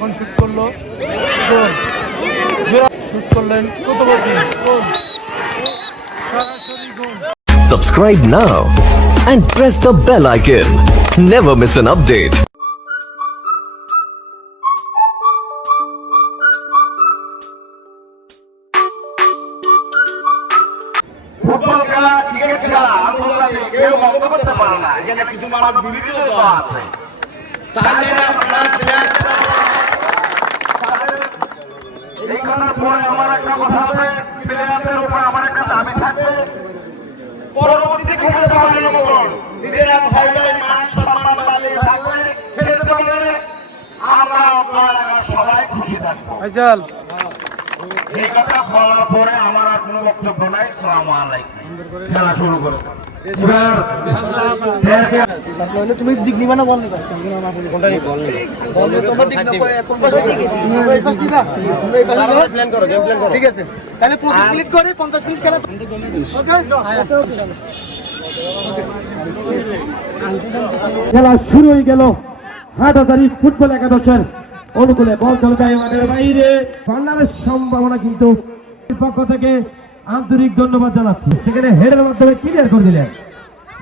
Shoot করলো, shoot করলেন প্রতিপক্ষী, সরাসরি গোল। Subscribe now and press the bell icon. Never miss an update. Football খেলা, cricket খেলা আন্তর্জাতিক কেউ বন্ধ করতে পারে না। এখানে কিছু মানুষ বিরোধীও তো আছে। তাদের আপনার এইখানের পরে আমার একটা কথা আছে, প্লেয়ারদের উপর আমার একটা দাবি থাকবে, পরবর্তীতে খেলতে পারবেন না। নিজেরা ভাইরাই মান সম্মান পালিয়ে থাকলে খেলতে পারলে আমরা আপনারা সবাই খুশি থাকবো। ফাইসাল এই কথা বলার পরে আমার আর কোনো বক্তব্য নাই। আসসালামু আলাইকুম। খেলা শুরু করো। তুমি দিক নিবা না বল নিবা কোনটা নি বল নিবা বল নিয়ে তোমার দিক না কোন পাশে দিকে তোমরা এই পাশ নিবা তোমরা এই পাশে যাও প্ল্যান করো গেম প্ল্যান করো ঠিক আছে তাহলে 25 মিনিট করে 50 মিনিট খেলা ওকে খেলা শুরু হয়ে গেল। হাটাজারি ফুটবল একাদশের অনুকূলে বল চলবে মাঠের বাইরে। বাংলাদেশ সম্ভাবনা কিন্তু পক্ষ থেকে আন্তরিক ধন্যবাদ জানাচ্ছি। সেখানে হেডের মাধ্যমে ক্লিয়ার করে দিলেন।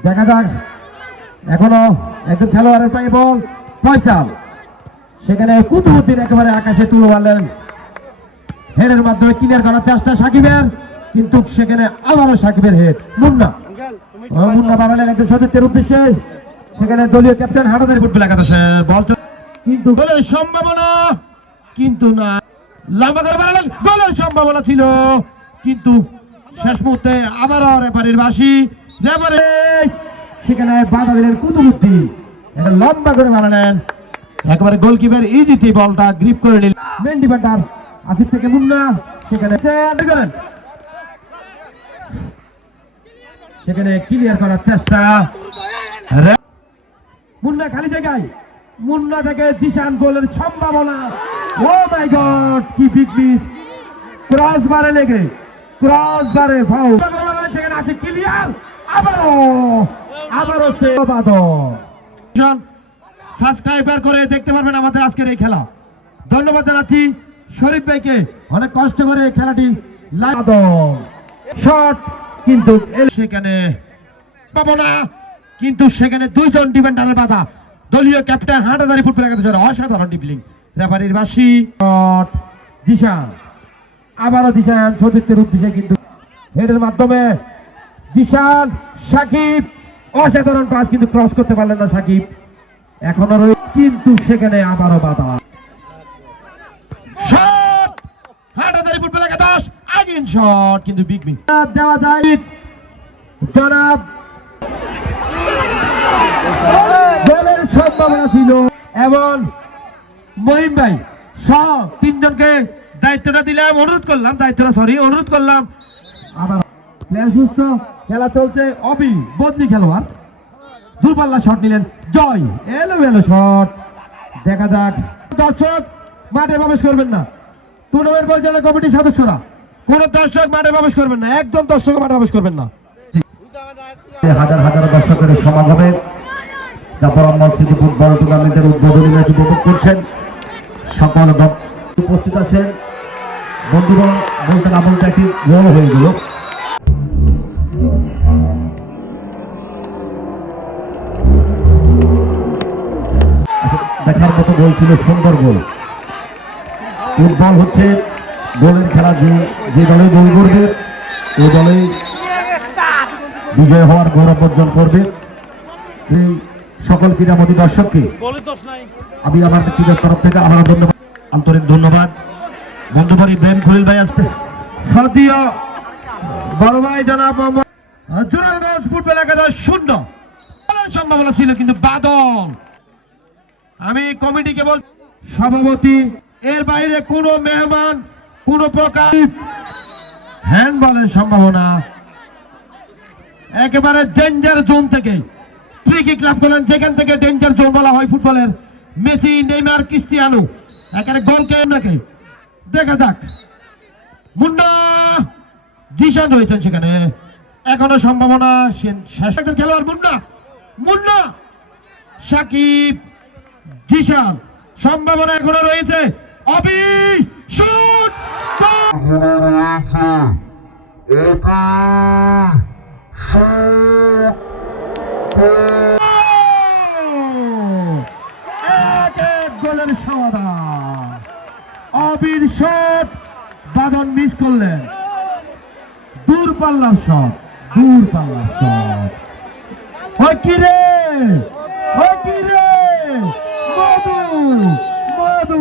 দেখা যাক, এখনো একজন খেলোয়াড়ের পায়ে বল ফয়সাল, সেখানে কুতুবুদ্দিন একেবারে আকাশে তুলে মারলেন। হেডের মাধ্যমে ক্লিয়ার করার চেষ্টা সাকিবের, কিন্তু সেখানে আবারও সাকিবের হেড। মুন্না বাড়ালেন একজন সতীর্থের উদ্দেশ্যে। সেখানে দলীয় ক্যাপ্টেন হাটাজারি ফুটবল একাদশের বল, কিন্তু গোলের সম্ভাবনা, কিন্তু না, লম্বা করে বাড়ালেন, গোলের সম্ভাবনা ছিল, কিন্তু শেষ মুহূর্তে আবারও রেফারির বাঁশি। রেফারি সেখানে বাধা দিলেন কুতুবুদ্দিন, এটা লম্বা করে বাড়ালেন, একেবারে গোলকিপার ইজিতে বলটা গ্রিপ করে নিল। মেন ডিফেন্ডার আসিফ থেকে মুন্না সেখানে ক্লিয়ার করার চেষ্টা। মুন্না খালি জায়গায়, মুন্না থেকে জিশান, গোলের সম্ভাবনা। ও মাই গড, কি বিগ মিস! ক্রস বারে লেগে, ক্রস বারে ফাউল। সেখানে আছে ক্লিয়ার, আবারও সে সাবস্ক্রাইবার করে দেখতে পারবেন আমাদের আজকের এই খেলা। ধন্যবাদ জানাচ্ছি শরীফ ভাইকে, অনেক কষ্ট করে খেলাটি শট, কিন্তু সেখানে পাবো না, কিন্তু সেখানে দুইজন ডিফেন্ডারের বাধা। দলীয় ক্যাপ্টেন হাটাজারি ফুটবল একাদশের অসাধারণ ডিপলিং। রেফারির বাঁশি। জিশান, আবারও জিশান সতীর্থের উদ্দেশ্যে, কিন্তু হেডের মাধ্যমে জিশান, সাকিব অসাধারণ পাস, কিন্তু ক্রস করতে পারলেন না সাকিব। এখনো কিন্তু সেখানে আবারও বাধা। শট, হাটাজারি ফুটবল একাদশ আগেন শট, কিন্তু বিগ মিস দেওয়া যায়। জনাব গোলের সম্ভাবনা ছিল, এবং মহিম ভাই সহ তিনজনকে দায়িত্বটা দিলাম, অনুরোধ করলাম। আবার প্লেয়ার সুস্থ, খেলা চলছে। অবি বদলি খেলোয়াড়, দূরপাল্লা শট নিলেন জয়, এলো শট। দেখা যাক, দর্শক মাঠে প্রবেশ করবেন না, টুর্নামেন্ট পরিচালনা কমিটির সদস্যরা কোন দর্শক মাঠে প্রবেশ করবেন না, একজন দর্শক মাঠে প্রবেশ করবেন না। হাজার হাজার দর্শকের সমাগমে জাফর আহমদ স্মৃতি ফুটবল টুর্নামেন্টের উদ্বোধনী ম্যাচ উপভোগ করছেন। সকল উপস্থিত আছেন। বন্ধুগণ, বলতে না বলতে একটি গোল হয়ে গেল। দেখার মতো গোল ছিল, সুন্দর গোল। ফুটবল হচ্ছে গোলের খেলা, যে দলে গোল করবে ওই দলেই বিজয় হওয়ার গৌরব অর্জন করবে। এই সকল ক্রীড়ামোদী দর্শককে আমি আমার ব্যক্তিগত তরফ থেকে আমার ধন্যবাদ, আন্তরিক ধন্যবাদ। বন্ধুবাড়ি ইব্রাহিম খলিল ভাই আসবে, সাদিয়া বড় ভাই জনাব জোরালগঞ্জ ফুটবল একাদশ 0 সম্ভাবনা ছিল, কিন্তু বাদল। আমি কমিটিকে বল, সভাপতি, এর বাইরে কোন মেহমান, কোন প্রকার হ্যান্ডবলের সম্ভাবনা। একেবারে ডেঞ্জার জোন থেকে ফ্রি কিক লাভ করলেন, যেখান থেকে ডেঞ্জার জোন বলা হয় ফুটবলের। মেসি, নেইমার, ক্রিস্টিয়ানো এখানে গোলকে নাকি। দেখা যাক, মুন্না, জিশান রয়েছেন সেখানে, এখনো সম্ভাবনা। শেষ খেলোয়াড় মুন্না, সাকিব, জিশান, সম্ভাবনা এখনো রয়েছে। অবি শুট গোলের সমাধান। অবির শট, বাদন মিস করলেন। দূরপাল্লার শট, দূরপাল্লার শট। ওই কি রে, ওই কি রে, মধু মধু।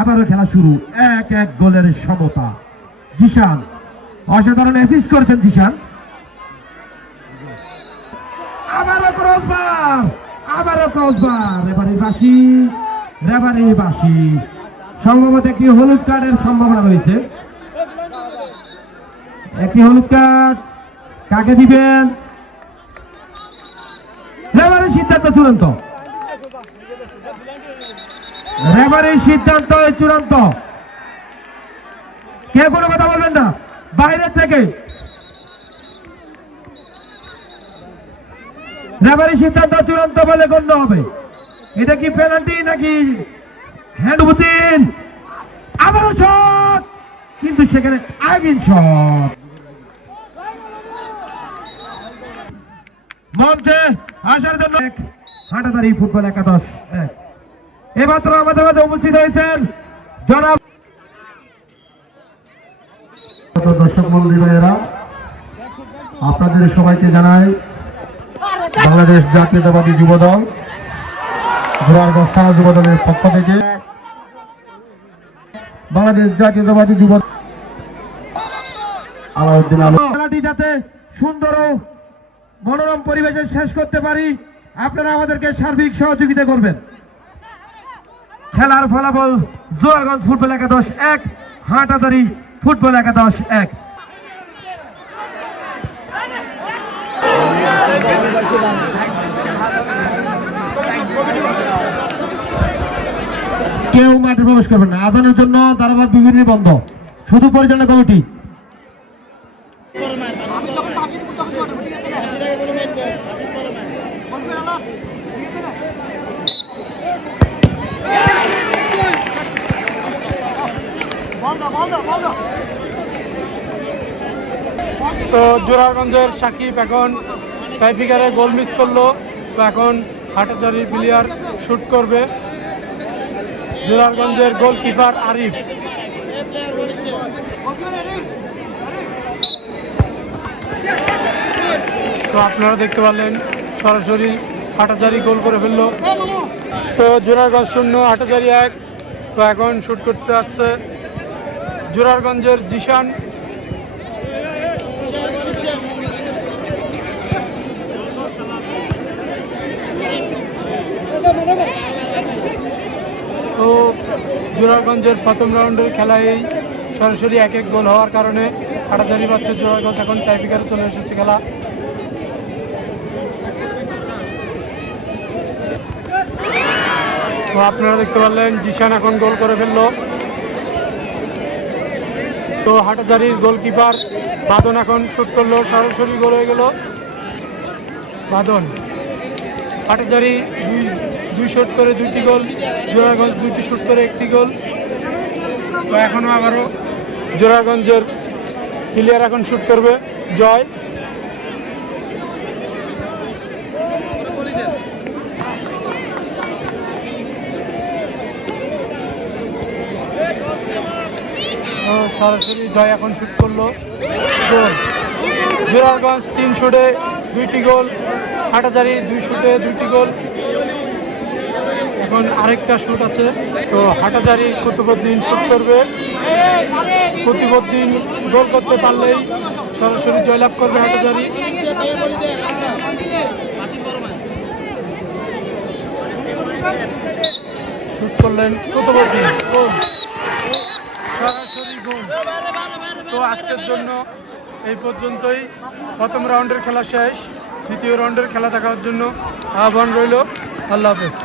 আবারও খেলা শুরু, 1-1 গোলের সমতা। জিশান অসাধারণ অ্যাসিস্ট করেছেন জিশান। আবারও ক্রসবার, আবারও ক্রসবার। রেফারি বাঁশি, রেফারি বাঁশি। সম্ভবত একটি হলুদ কার্ডের সম্ভাবনা রয়েছে। একটি হলুদ কার্ড কাকে দিবেন? রেফারির সিদ্ধান্ত চূড়ান্ত, রেফারির সিদ্ধান্ত চূড়ান্ত। কে কোনো কথা বলবেন না বাইরে থেকে। রেফারির সিদ্ধান্ত চূড়ান্ত বলে গণ্য হবে। এটা কি পেনাল্টি নাকি হ্যান্ডবুতিন? আবারও শট, কিন্তু সেখানে আইভিন শট। মঞ্চে আসার জন্য হাটাদারি ফুটবল একাদশ এমাত্র আমাদের মাঝে উপস্থিত হয়েছেন জনাব। দর্শক মন্ডলী ভাইয়েরা, আপনাদের সবাইকে জানাই বাংলাদেশ জাতীয়তাবাদী যুবদল জোরারগঞ্জ থানা যুবদলের পক্ষ থেকে বাংলাদেশ জাতীয়তাবাদী যুব আলাউদ্দিন আলম খেলাটি যাতে সুন্দর ও মনোরম পরিবেশে শেষ করতে পারি, আপনারা আমাদেরকে সার্বিক সহযোগিতা করবেন। খেলার ফলাফল জোরারগঞ্জ ফুটবল একাদশ 1, হাটাদারি ফুটবল একাদশ 1। কেউ মাঠে প্রবেশ করবেন না। আদানের জন্য ধারাবাহিক বিভিন্ন বন্ধ, শুধু পরিচালনা কমিটি। তো জোরারগঞ্জের সাকিব এখন টাইপিকারে গোল মিস করলো। তো এখন হাটাজারি প্লেয়ার শুট করবে। জোরারগঞ্জের গোলকিপার আরিফ। তো আপনারা দেখতে পারলেন সরাসরি হাটাজারি গোল করে ফেললো। তো জোরারগঞ্জ 0, হাটাজারি 1। তো এখন শুট করতে যাচ্ছে জোরারগঞ্জের জিশান। তো জোরারগঞ্জের প্রথম রাউন্ডের খেলায় সরাসরি 1-1 গোল হওয়ার কারণে হাটাজারি পাচ্ছে জোরারগঞ্জ। এখন টাইপিকারে চলে এসেছে খেলা। তো আপনারা দেখতে পারলেন জিশান এখন গোল করে ফেললো। তো হাটাজারির গোলকিপার বাদন এখন শুট করলো, সরাসরি গোল হয়ে গেল বাদন। হাটাজারি দুই শুট করে 2টি গোল, জোরারগঞ্জ 2টি শুট করে 1টি গোল। তো এখনও আবারও জোরারগঞ্জের প্লেয়ার এখন শুট করবে জয়। সরাসরি জয় এখন শুট করলো গোল। জোরারগঞ্জ 3 শুটে 2টি গোল, হাটাজারি 2 শুটে 2টি গোল। এখন আরেকটা শুট আছে। তো হাটাজারি কুতুবউদ্দিন শুট করবে। কুতুবউদ্দিন গোল করতে পারলেই সরাসরি জয়লাভ করবে হাটাজারি। শুট করলেন কুতুবউদ্দিন, গোল, সরাসরি গোল। তো আজকের জন্য এই পর্যন্তই। প্রথম রাউন্ডের খেলা শেষ। দ্বিতীয় রাউন্ডের খেলা দেখার জন্য আহ্বান রইল। আল্লাহ হাফেজ।